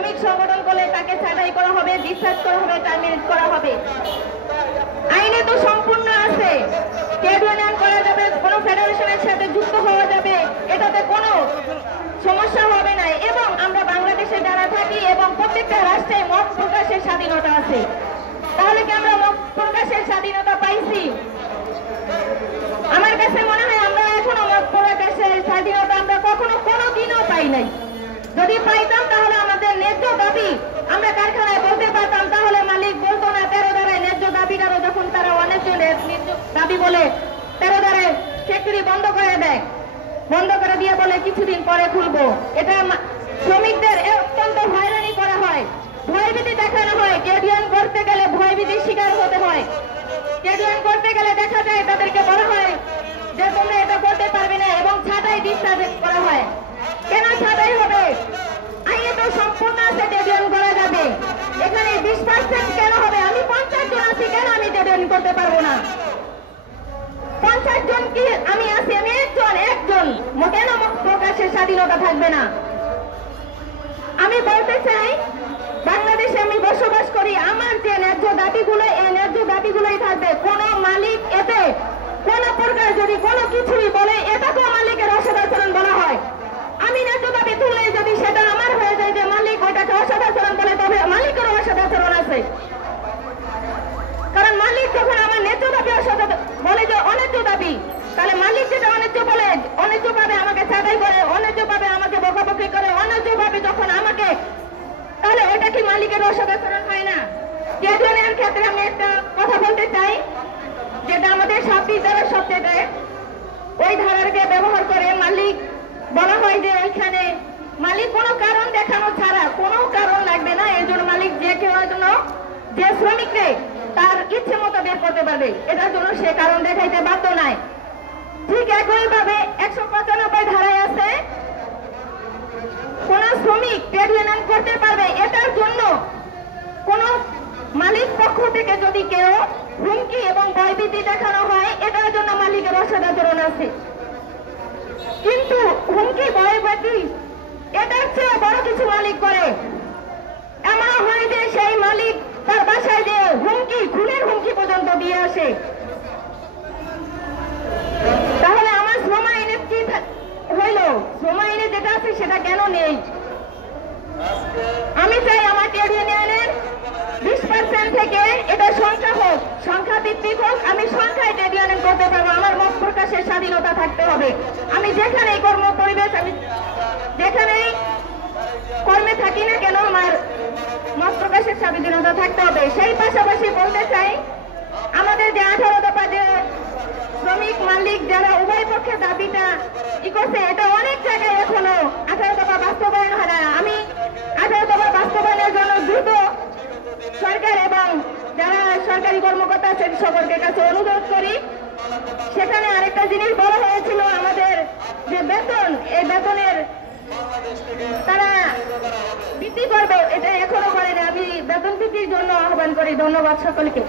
শ্রমিক সংগঠন করলে তাকে ছাঁটাই করা হবে, ডিসচার্জ করা হবে, টার্মিনেট করা হবে। আইনে তো সম্পূর্ণ আছে, ট্রেড ইউনিয়ন করা যাবে, কোনো ফেডারেশনের সাথে যুক্ত হওয়া যাবে, এটাতে কোনো সমস্যা হবে না। এবং আমরা বাংলাদেশে যারা থাকি এবং প্রত্যেকটা রাষ্ট্রে মত প্রকাশের স্বাধীনতা আছে। তাহলে কি আমরা মত প্রকাশের স্বাধীনতা পাইছি? আমার কাছে মনে হয় আমরা এখনো মত প্রকাশের স্বাধীনতা আমরা কখনো কোনোদিনও পাই নাই। যদি পাইতাম তাহলে আমাদের ন্যায্য দাবি আমরা কারখানায় বলতে পারতাম, তাহলে মালিক বলতো না 13 ধারায় ন্যায্য দাবিদারও যখন তারা অনেক দাবি বলে 13 ধারায় ফ্যাক্টরি বন্ধ করে দেয়, বন্ধ করে দিয়ে বলে কিছুদিন পরে খুলবো। এটা শ্রমিকদের অত্যন্ত হয়রানি করা হয়, ভয়ভীতি দেখানো হয়। ট্রেড ইউনিয়ন করতে গেলে ভয়ভীতির শিকার হতে হয়। ট্রেড ইউনিয়ন করতে গেলে দেখা যায় তাদেরকে বলা হয় যে তোমরা এটা করতে পারবে না এবং ছাঁটাই ডিসচার্জ করা হয়। কেন ছাঁটাই হবে? আইনে তো সম্পূর্ণ আছে ট্রেড ইউনিয়ন করা যাবে। এখানে 20% কেন হবে? আমি 50 জন আছি, কেন আমি ট্রেড ইউনিয়ন করতে পারবো না? 50 জন কি আমি আছি, আমি একজন কেন প্রকাশের স্বাধীনতা থাকবে না? আমি বলতে চাই বাংলাদেশে আমি বসবাস করি, আমার যে ন্যায্য দাবিগুলো এই ন্যায্য দাবিগুলোই থাকবে। কোন মালিক এতে কোন প্রকার যদি কোনো কিছুই বলে এটাকেও মালিকের অসদাচরণ বলা হয়। আমি ন্যায্য দাবি তুললে যদি সেটা আমার হয়ে যায় যে মালিক ওইটাকে অসদাচরণ বলে, তবে মালিকেরও অসদাচরণ আছে। কারণ মালিক যখন আমার ন্যায্য দাবি বলে যে অন্যায্য দাবি, তাহলে মালিক যেটা অন্যায্য বলে, অন্যায্য ভাবে আমাকে ছাঁটাই করে, অন্যায্য ভাবে আমাকে বকাবকি করে, অন্যায্য ভাবে যখন আমাকে, তাহলে ওটা কি মালিকের অসদাচরণ হয় না? ট্রেড ইউনিয়নের ক্ষেত্রে আমি একটা কথা বলতে চাই, যেটা আমাদের 26 ধারার সবচেয়ে ওই ধারাকে ব্যবহার করে মালিক বলা হয় যে ওইখানে মালিক কোনো কারণ দেখানো ছাড়া, কোনো কারণ লাগবে না, এই জন্য মালিক যে কেউ জন্য যে শ্রমিককে তার ইচ্ছে মতো বের করতে পারবে, এটার জন্য সে কারণ দেখাইতে বাধ্য নাই। ঠিক একইভাবে 195 ধারায় আছে কোন শ্রমিক ট্রেড ইউনিয়ন করতে পারবে, এটার জন্য কোন মালিক পক্ষ থেকে যদি কেউ হুমকি এবং ভয়ভীতি দেখানো হয়, এটার জন্য মালিকের অসদাচরণ আছে। কিন্তু হুমকি ভয়ভীতি এটার চেয়ে বড় কিছু মালিক করে। এমন হয় যে সেই মালিক তার বাসায় যে হুমকি, খুনের হুমকি পর্যন্ত দিয়ে আসে। তাহলে আমার শ্রম আইনে কি হইল? শ্রম আইনে যেটা আছে সেটা কেন নেই? আমি চাই আমার ট্রেড ইউনিয়নের 20% থেকে এটা সংখ্যা হোক, সংখ্যা ভিত্তিক হোক, আমি সংখ্যায় ট্রেড ইউনিয়ন করতে পারবো। আমার মত প্রকাশের স্বাধীনতা থাকতে হবে। আমি যেখানেই কর্ম পরিবেশ, আমি যেখানেই কর্মে থাকি না কেন, আমার মত প্রকাশের স্বাধীনতা থাকতে হবে। সেই পাশাপাশি বলতে চাই আমাদের যে 18 দফা যে শ্রমিক মালিক যারা উভয় পক্ষের দাবিটা করছে, এটা অনেক জায়গায় এখনো 18 দফা বাস্তবায়ন হয় না। আমি 18 দফা বাস্তবায়নের জন্য দ্রুত সরকার এবং যারা সরকারি কর্মকর্তা আছেন সকলের কাছে অনুরোধ করি। সেখানে আরেকটা জিনিস বলা হয়েছিল, আমাদের যে বেতন, এই বেতনের তারা বৃদ্ধি করবে, এটা এখনো করেনি। আমি বেতন বৃদ্ধির জন্য আহ্বান করি। ধন্যবাদ সকলকে।